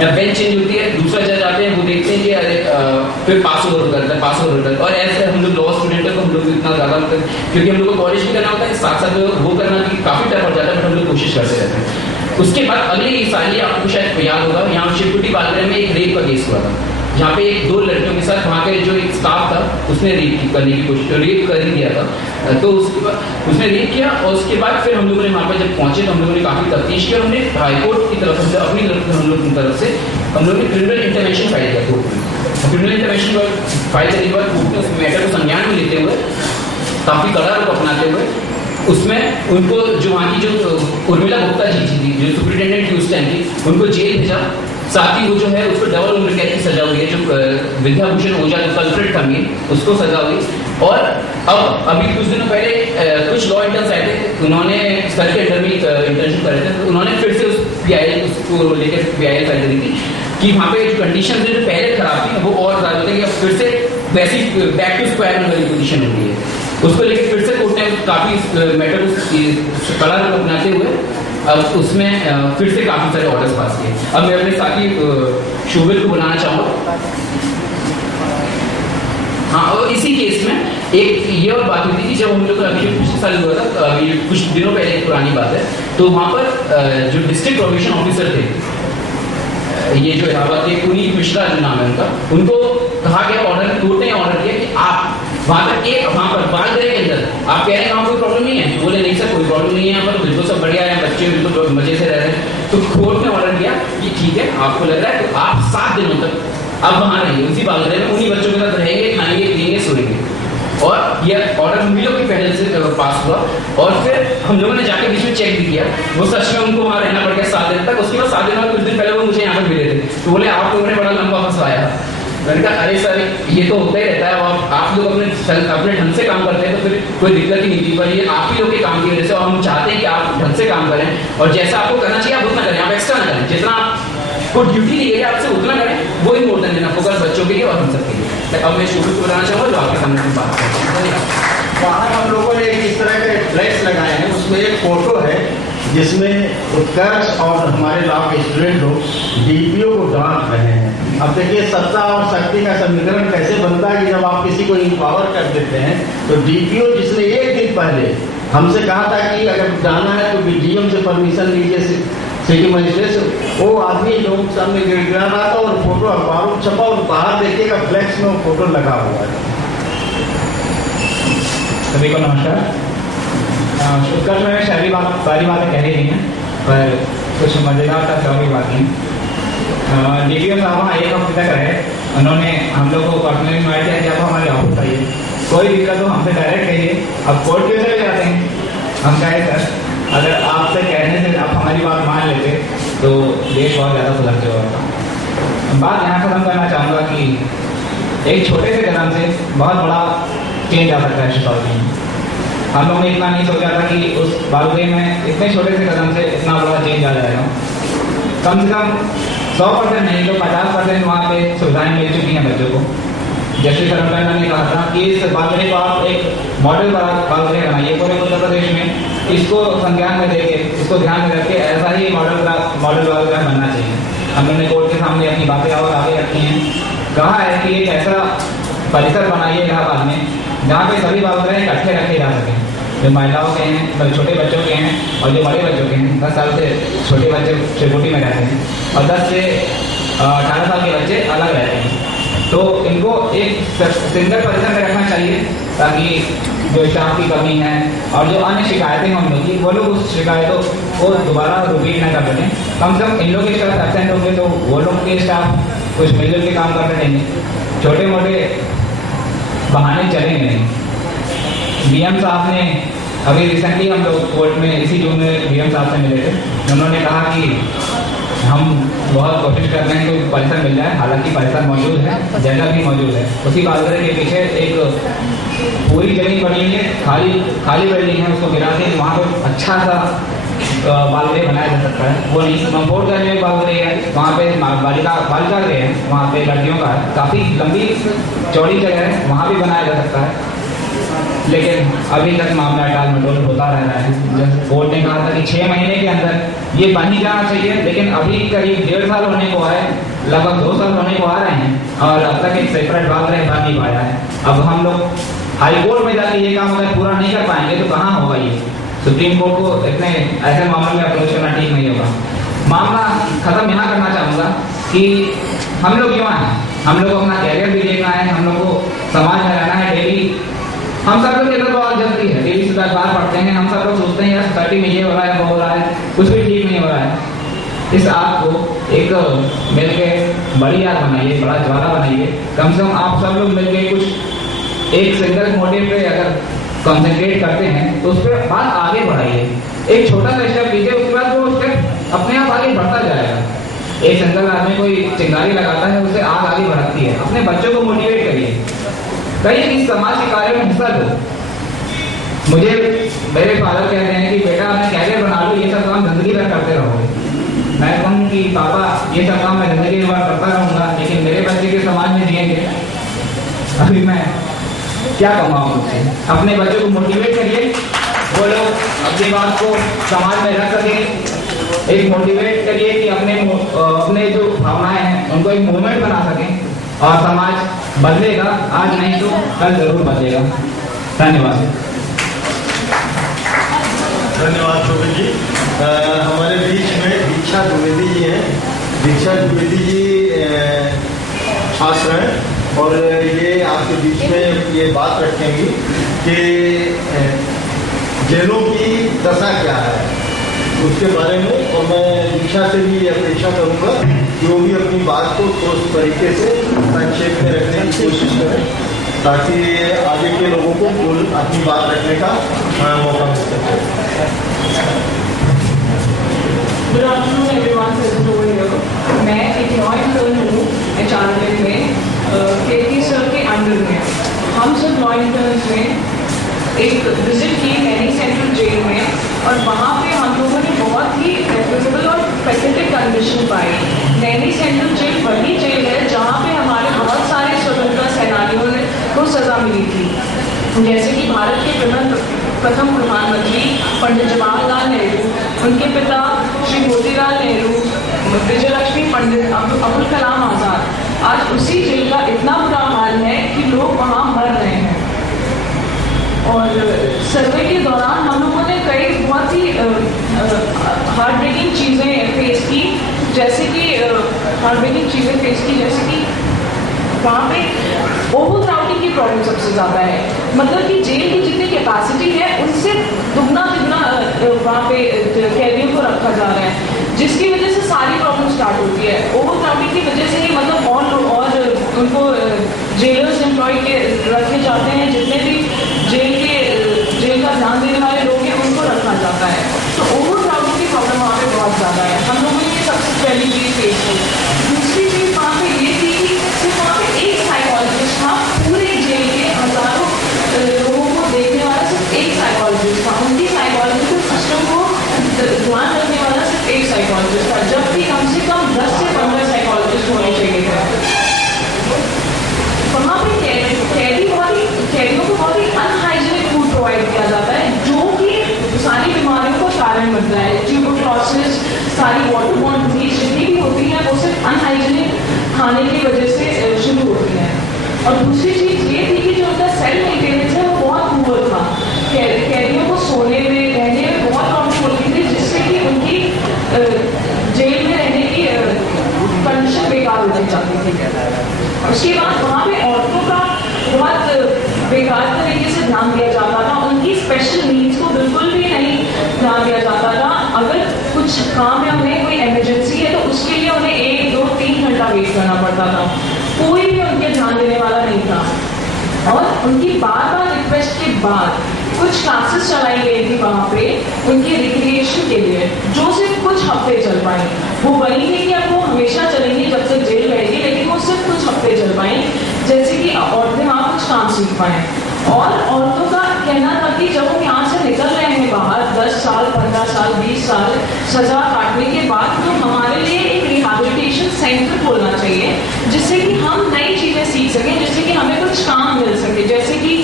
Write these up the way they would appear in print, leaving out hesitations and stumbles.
या bench change होती है, दूसरा जज आते हैं, वो देखते हैं कि अरे फिर पास ओवर करता है, पास ओवर करता है। और ऐसे हम लोग लॉ स्टूडेंट है तो हम लोग इतना ज़्यादा क्योंकि हम लोग को कॉलेज भी करना होता है, साथ साथ वो करना भी काफ़ी टफ पड़ जाता है, बट हम लोग कोशिश करते रहते हैं। उसके बाद अगले साल ही आपको शायद याद होगा, यहाँ शिवकुटी बालगढ़ में एक रेप का केस हुआ था, जहाँ पे एक 2 लड़कियों के साथ वहाँ के जो एक स्टाफ था उसने रेप करने की कोशिश, रेप कर ही दिया था। तो उसके बाद उसने रेप किया और उसके बाद फिर हम लोगों ने वहाँ पर जब पहुँचे तो हम लोगों ने काफ़ी तफ्तीश किया। हमने हाईकोर्ट की तरफ से अपनी तरफ से हम लोगों ने क्रिमिनल इंटरवेंशन फाइल किया कोर्ट में। क्रिमिनल इंटरवेंशन फाइल करने के बाद कोर्ट ने उस मैटर को संज्ञान में लेते हुए काफ़ी कड़ा रूप अपनाते हुए उसमें उनको जो वहाँ की जो उर्मिला गुप्ता जी थी जो सुप्रिटेंडेंट थी उस टाइम की, उनको जेल भेजा। साथ ही वो जो है उसको डबल उम्र कैद की सजा हुई है। जो विद्याभूषण ओझा जो कल्प्रिट था मेन, उसको सजा हुई। और अब अभी कुछ दिनों पहले कुछ लॉ इंटर्न्स आए थे, उन्होंने सर के अंडर में इंटर्नशिप करे थे, तो उन्होंने फिर से उस PIL उसको लेकर PIL फाइल करी थी कि वहाँ पे जो कंडीशन जो पहले खराब थी वो और ज़्यादा होती है कि फिर से वैसी बैक टू स्क्वायर वाली पोजीशन हो गई है। उसको लेकर फिर से कोर्ट ने काफ़ी मैटर कड़ा रूप अपनाते हुए अब उसमें फिर से काफ़ी सारे ऑर्डर्स पास किए। अब मैं अपने साथी शोभित को बुलाना चाहूँगा। हाँ, और इसी केस में एक ये और बात हुई थी कि जब हम लोग का अभी पिछले साल हुआ था, अभी कुछ दिनों पहले की पुरानी बात है, तो वहाँ पर जो डिस्ट्रिक्ट प्रोबेशन ऑफिसर थे, ये जो इलाहाबाद के पुनीत मिश्रा जो नाम है उनका, उनको कहा गया कोर्ट ने ऑर्डर किया कि आप वहाँ पर बालगढ़ के अंदर आप कह रहे हैं वहाँ कोई प्रॉब्लम नहीं है, बोले नहीं सर कोई प्रॉब्लम नहीं है, यहाँ पर बिल्कुल सब बढ़िया है, बच्चे बिल्कुल मजे से रह रहे हैं। तो कोर्ट ने ऑर्डर किया कि ठीक है, आपको लग रहा है तो आप 7 दिनों तक आप वहाँ रहिए, उसी बालगढ़ में उन्हीं बच्चों के साथ रहेंगे, खाएंगे पिएंगे सोएंगे। और यह ऑर्डर हम लोग की पहले से पास हुआ। और फिर हम लोगों ने जाके बीच में चेक भी किया, वो सच में उनको वहाँ रहना पड़ गया 7 दिन तक। उसके बाद 7 दिन बाद कुछ दिन पहले वो मुझे यहाँ पर मिले थे, तो बोले आप लोगों ने बड़ा लंबा फंसवाया। मैंने कहा अरे सर ये तो होता ही रहता है, आप लोग अपने ढंग से काम करते हैं तो फिर कोई दिक्कत ही नहीं थी, पर ये आप ही लोग के काम की वजह से, और हम चाहते हैं कि आप ढंग से काम करें और जैसा आपको करना चाहिए आप उतना करें, आप एक्स्ट्रा ना करें, जितना आपको ड्यूटी दी गई आपसे उतना करें, वो ही मोर देन देना फोकस बच्चों के लिए और हम सब के लिए। अब मैं शुरू को बताना चाहूँगा जो आपके सामने बात करें। वहाँ हम लोगों ने इस तरह के फ्लैक्स लगाए हैं, उसमें एक फोटो है जिसमें उत्कर्ष और हमारे लॉ के स्टूडेंट लोग DPO को डांट रहे हैं। अब देखिए सत्ता और शक्ति का समीकरण कैसे बनता है कि जब आप किसी को इम्पावर कर देते हैं, तो DPO जिसने 1 दिन पहले हमसे कहा था कि अगर जाना है तो DM से परमिशन लीजिए सिटी मजिस्ट्रेट से, वो आदमी लोगों के सामने गिरा रहा था और फोटो अखबारों में छपा और बाहर देखिएगा फ्लैक्स में वो फोटो लगा हुआ है। सभी को नमस्कार। उत्कर्ष में सारी बातें कह रही हैं, पर कुछ मज़ेदार तक कमी बाकी DPO साहब वहाँ 1 हफ्ते तक रहे। उन्होंने हम लोग को पर्सनली इन्वाइट किया कि आप हमारे ऑफिस आइए, कोई दिक्कत हो हमसे डायरेक्ट कहिए। अब कोर्ट क्यों चले जाते हैं, हम कहे सर अगर आपसे कहने से आप हमारी बात मान लेते तो देश बहुत ज़्यादा सुधर होगा। बात यहाँ खत्म करना चाहूँगा कि एक छोटे से कदम से बहुत बड़ा चेंज आ सकता है सोसाइटी में। हम लोगों ने इतना नहीं सोचा था कि उस बालगढ़ में इतने छोटे से कदम से इतना बड़ा चेंज आ जाएगा। कम से कम 100% नहीं तो 50% वहाँ पे सुविधाएं मिल चुकी हैं बच्चों को। जैसे सरकार ने कहा था कि इस बालगढ़ को आप एक मॉडल बालगढ़ बनाइए पूरे उत्तर प्रदेश में, इसको संज्ञान में देके इसको ध्यान में रख के ऐसा ही मॉडल बालगढ़ बनना चाहिए। हम लोगों ने कोर्ट के सामने अपनी बातें और आगे रखी हैं, कहा है कि एक ऐसा परिसर बनाइए इलाहाबाद में जहाँ पे सभी बालगढ़ इकट्ठे रखे जा सकें, जो महिलाओं के हैं, छोटे बच्चों के हैं और जो बड़े बच्चों के हैं। 10 साल से छोटे बच्चे त्रिकुटी में रहते हैं और 10 से 18 साल के बच्चे अलग रहते हैं। तो इनको एक सिंगल परिसर में रखना चाहिए ताकि जो स्टाफ की कमी है और जो अन्य शिकायतें हैं उन लोग की, वो लोग उस शिकायतों को दोबारा रिपीट न कर सकें। कम से कम इन लोग के स्टाफ एबसेंट होंगे तो वो लोग के स्टाफ कुछ मिलजुल के काम करते रहेंगे, छोटे मोटे बहाने चलेंगे नहीं। DM साहब ने अभी रिसेंटली हम लोग कोर्ट में इसी जून में DM साहब से मिले थे, उन्होंने कहा कि हम बहुत कोशिश कर रहे हैं कि परिसर मिल जाए। हालांकि परिसर मौजूद है, जगह भी मौजूद है। उसी बालगढ़ के पीछे एक पूरी जमीन बनी है, खाली बिल्डिंग है, उसको गिरा के वहाँ पर अच्छा सा बालगढ़ बनाया जा सकता है। वो नहीं नमपोटगंज में बालगढ़ है, वहाँ पे बालिका गृह है, वहाँ पे लड़कियों का है, काफ़ी लंबी चौड़ी जगह है, वहाँ भी बनाया जा सकता है। लेकिन अभी तक मामला टाल मटोल होता रह रहा है। जब कोर्ट ने कहा था कि 6 महीने के अंदर ये बन ही जाना चाहिए, लेकिन अभी करीब 1.5 साल होने को आए, लगभग 2 साल होने को आ रहे हैं और अब तक एक सेपरेट बात रह बन नहीं पाया है। अब हम लोग हाई कोर्ट में जाके ये काम अगर पूरा नहीं कर पाएंगे तो कहाँ होगा ये। सुप्रीम कोर्ट को इतने ऐसे मामले में अप्रोच करना ठीक नहीं होगा। मामला खत्म यहाँ करना चाहूँगा कि हम लोग युवा हैं, हम लोग अपना कैरियर भी देखना है, हम लोग को समाज में रहना है। डेली हम सब लोग के अंदर बहुत जल्दी है, डेली सुबह अखबार पढ़ते हैं, हम सब लोग सोचते हैं यार सोसाइटी में ये हो रहा है, वो हो रहा है, कुछ भी ठीक नहीं हो रहा है। इस आग को एक मिलके बड़ी आग बनाइए, बड़ा ज्वाला बनाइए। कम से कम आप सब लोग मिलके कुछ एक सिंगल मोटिव पे अगर कॉन्सेंट्रेट करते हैं तो उस पर बात आगे बढ़ाइए। एक छोटा सा स्टेप लीजिए, उसके बाद वो स्टेप अपने आप आगे बढ़ता जाएगा। एक सिंगल आदमी कोई चिंगारी लगाता है, उससे आग आगे बढ़ती है। अपने बच्चों को मोटिवेट करिए, कहिए इस समाज के कार्य में हिस्सा दो। मुझे मेरे फादर कहते हैं कि बेटा अपना कैरियर बना लो, ये सब काम जिंदगी भर करते रहोगे। मैं कहूँ कि पापा ये सब काम मैं जिंदगी भर करता रहूँगा, लेकिन मेरे बच्चे के समाज में जिएंगे। अभी मैं क्या कहूँगा उनसे, अपने बच्चों को मोटिवेट करिए, वो लोग अपनी बात को समाज में रख सकें। एक मोटिवेट करिए कि अपने जो भावनाएं हैं उनको एक मूवमेंट बना सकें और समाज बदलेगा, आज नहीं तो कल जरूर बदलेगा। धन्यवाद। धन्यवाद शोभित जी। हमारे बीच में दीक्षा द्विवेदी जी हैं। दीक्षा द्विवेदी जी छात्र हैं और ये आपके बीच में ये बात रखेंगी कि जेलों की दशा क्या है उसके बारे में, और मैं दीक्षा से भी अपेक्षा करूंगा कि वो भी अपनी बात को ठोस तरीके से संक्षेप में रखने की कोशिश करें ताकि आगे के लोगों को अपनी बात रखने का मौका मिल सके। Good afternoon everyone present over here. मैं एक लॉ इंटर्न हूँ HRL में, KK सर के अंडर में। हम सब लॉ इंटर्न्स में एक विजिट की नैनी सेंट्रल जेल में और वहाँ पे हम लोगों ने बहुत ही रेप्रेजेबल और पैथेटिक कंडीशन पाई। नैनी सेंट्रल जेल वही जेल है जहाँ पे हमारे बहुत सारे स्वतंत्रता सेनानियों को सजा मिली थी, जैसे कि भारत के प्रथम प्रधानमंत्री पंडित जवाहरलाल नेहरू, उनके पिता श्री मोतीलाल नेहरू, विजयलक्ष्मी पंडित, अब्दुल कलाम आजाद। आज उसी जेल का इतना बुरा हाल है कि लोग वहाँ मर रहे हैं। और सर्वे के दौरान हम लोगों ने कई बहुत ही हार्ट ब्रेकिंग चीज़ें फेस की, जैसे कि वहाँ पे ओवर क्राउडिंग की प्रॉब्लम सबसे ज़्यादा है। मतलब कि जेल की जितनी कैपेसिटी है उनसे दुगना तिगुना वहाँ पे कैदियों को रखा जा रहा है, जिसकी वजह से सारी प्रॉब्लम स्टार्ट होती है। ओवर क्राउडिंग की वजह से ही मतलब और उनको जेलर्स एम्प्लॉय के रखे जाते हैं, जितने भी जेल का ध्यान देने वाले लोग हैं उनको रखा जाता है। तो ओवर क्राउडिंग की प्रॉब्लम वहाँ पे बहुत ज़्यादा है। हम लोगों ने सबसे पहली चीज़ फेस की। दूसरी चीज़ वहाँ पे ये थी कि सिर्फ वहाँ पे एक साइकोलॉजिस्ट था, पूरे जेल के हज़ारों लोगों को देखने वाला सिर्फ एक साइकोलॉजिस्ट था। उनकी साइकोलॉजिकल सिस्टम को ध्यान रखने वाला सिर्फ एक साइकोलॉजिस्ट था, जबकि कम से कम 10 से 15 साइकोलॉजिस्ट होने चाहिए थे। वहाँ पे कैदियों को बहुत ही अनहाइजीनिक फूड प्रोवाइड किया जाता है, जो कि सारी बीमारियों का कारण बनता है। ट्यूबरक्लोसिस, सारी वाटरबॉर्न डिजीज जितनी भी होती हैं वो सिर्फ अनहाइजीनिक खाने की वजह से शुरू होती हैं। और दूसरी चीज़ ये थी कि जो उनका सेल मेंटेनेंस है वो बहुत पुअर था। कैदियों को सोने में रहने में बहुत प्रॉब्लम होती थी, जिससे कि उनकी जेल में रहने की कंडीशन बेकार हो जाती थी। उसके बाद वहाँ पे औरतों का बहुत बेकार तरीके से ध्यान दिया जाता था, उनकी स्पेशल नीड्स को बिल्कुल भी नहीं ध्यान दिया जाता था। अगर कुछ काम है, उन्हें कोई इमरजेंसी है, तो उसके लिए उन्हें 1, 2, 3 घंटा वेट करना पड़ता था। कोई भी उनके ध्यान देने वाला नहीं था। और उनकी बार रिक्वेस्ट के बाद कुछ क्लासेस चलाई गई थी वहाँ पे उनके रिक्रिएशन के लिए, जो सिर्फ कुछ हफ्ते चल पाई। वो बनी थी कि अब वो हमेशा चलेंगी जब तक जेल रहेगी, लेकिन वो सिर्फ कुछ हफ्ते चल पाई, जैसे कि औरतें वहाँ कुछ काम सीख पाएँ। और औरतों का कहना था कि जब वो यहाँ से निकल रहे हैं बाहर 10 साल, 15 साल, 20 साल सजा काटने के बाद, तो हमारे लिए एक रिहैबिलिटेशन सेंटर खोलना चाहिए, जिससे कि हम नई चीज़ें सीख सकें, जिससे कि हमें कुछ काम मिल सके, जैसे कि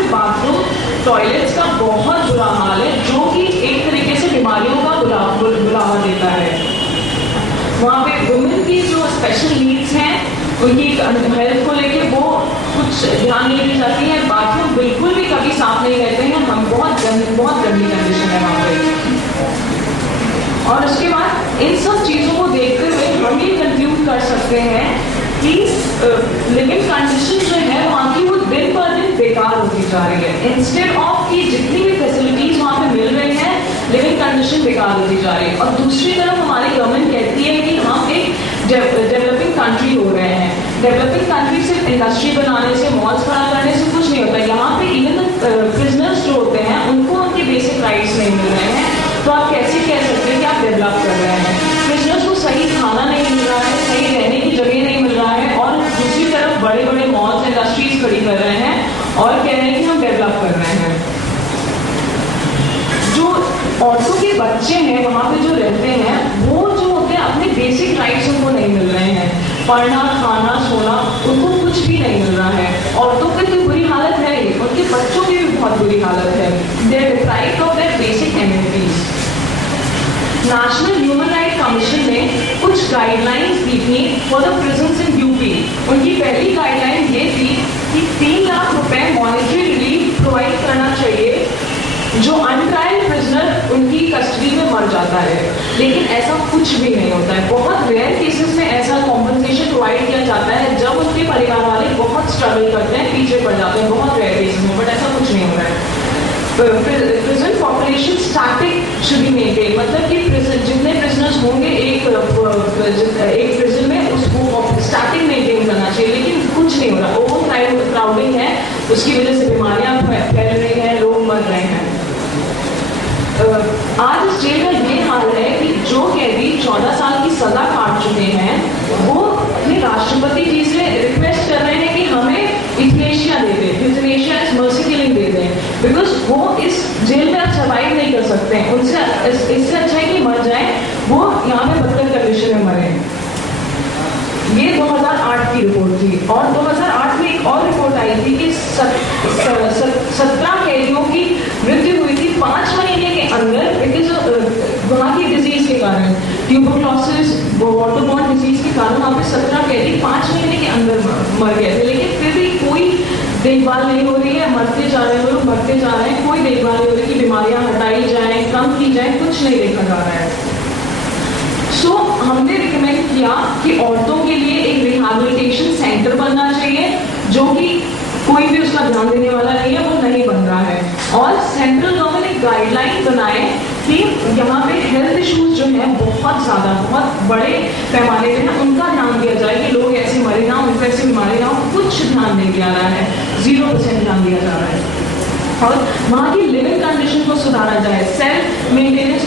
पे बाथरूम टॉयलेट्स का बहुत बुरा हाल है, जो कि एक तरीके से बीमारियों का बुलावा देता है। वहाँ पे वुमेन की जो स्पेशल नीड्स हैं, उनकी हेल्थ को लेके वो कुछ ध्यान नहीं दी जाती है। बाथरूम बिल्कुल भी कभी साफ नहीं रहते हैं, हम बहुत गंदी कंडीशन है वहाँ पे। और उसके बाद इन सब चीज़ों को देखते हुए हम ये कंक्लूड कर सकते हैं कि लिविंग कंडीशन जो है वहाँ की वो दिन पर दिन बेकार होती जा रही है। इंस्टेड ऑफ कि जितनी भी फैसिलिटीज वहाँ पे मिल रही हैं, लिविंग कंडीशन बेकार होती जा रही है। और दूसरी तरफ हमारी गवर्नमेंट कहती है कि हम एक डेवलपिंग कंट्री हो रहे हैं। डेवलपिंग कंट्री सिर्फ इंडस्ट्री बनाने से, मॉल्स खड़ा करने से कुछ नहीं होता। यहाँ पे इवन प्रिजनर्स जो होते हैं उनको उनके बेसिक राइट्स नहीं मिल रहे हैं। तो आप कैसे कह सकते हैं कि आप डेवलप कर रहे हैं? प्रिजनर्स को सही खाना नहीं मिल रहा है, सही रहने की जगह नहीं मिल रहा है, और दूसरी तरफ बड़े बड़े मॉल्स इंडस्ट्रीज खड़ी कर रहे हैं और कह रहे हैं कि हम डेवलप कर रहे हैं। जो औरतों के बच्चे हैं वहाँ पे जो रहते हैं, वो जो होते हैं अपने बेसिक राइट्स उनको नहीं मिल रहे हैं। पढ़ना, खाना, सोना, उनको कुछ भी नहीं मिल रहा है। औरतों की तो बुरी हालत है ही, उनके बच्चों की भी बहुत बुरी हालत है। They are deprived of their basic amenities. National Human Right Commission ने कुछ गाइडलाइंस दी थी for the prisons in UP. उनकी पहली गाइडलाइन ये थी कि 3 लाख रुपए मॉनिटरी रिलीफ प्रोवाइड करना चाहिए जो अनट्रायल प्रिजनर उनकी कस्टडी में मर जाता है। लेकिन ऐसा कुछ भी नहीं होता है। बहुत रेयर केसेस में ऐसा कॉम्पनसेशन प्रोवाइड किया जाता है जब उनके परिवार वाले बहुत स्ट्रगल करते हैं, पीछे पड़ जाते हैं, बहुत रेयर केसेस में, बट ऐसा कुछ नहीं हो रहा है। Prison population static should be maintain, मतलब कि जितने प्रिजनर्स होंगे एक प्रिजन में, उसको स्टैटिक मेंटेन करना चाहिए। लेकिन कुछ नहीं हो रहा। ओवर क्राउडिंग है, उसकी वजह से बीमारियां फैल रही हैं, लोग मर रहे हैं। आज इस जेल का ये हाल है कि जो कैदी 14 साल की सजा काट चुके हैं, वो अपने राष्ट्रपति जी से रिक्वेस्ट कर रहे हैं कि हमें यूथनेशिया दे दें, यूथनेशिया इस मर्सी किलिंग दे दें, बिकॉज वो इस जेल में अब सर्वाइव नहीं कर सकते हैं। उनसे इससे अच्छा है कि मर जाए, वो यहाँ पे बदतर कंडीशन में मरे। ये 2008 की रिपोर्ट थी। और 2008 में एक और रिपोर्ट आई थी कि 17 कैदियों की मृत्यु हुई थी 5 महीने के अंदर, बिकॉज वहाँ की डिजीज के कारण, ट्यूबरक्लोसिस, वाटरबॉर्न डिजीज के कारण वहाँ पे 17 कैदी 5 महीने के अंदर मर गए थे। लेकिन फिर भी कोई देखभाल नहीं हो रही है, मरते जा रहे हैं लोग, मरते जा रहे हैं, कोई देखभाल नहीं हो रही कि बीमारियां हटाई जाएं, कम की जाए, कुछ नहीं देखा जा रहा है। सो हमने रिकमेंड किया कि औरतों के लिए एक रिहैबिलिटेशन सेंटर बनना चाहिए, जो कि कोई भी उसका ध्यान देने वाला नहीं है, वो नहीं बन रहा है। और सेंट्रल गवर्नमेंट एक गाइडलाइन बनाए कि यहाँ पे हेल्थ इश्यूज जो हैं बहुत ज़्यादा, बहुत बड़े पैमाने पे हैं, उनका ध्यान दिया जाए कि लोग ऐसे मरे ना, उनको ऐसी बीमारी ना हो। कुछ ध्यान नहीं दिया रहा है, 0% ध्यान दिया जा रहा है। और वहाँ की लिविंग कंडीशन को सुधारा जाए, सेल्फ मेंटेनेंस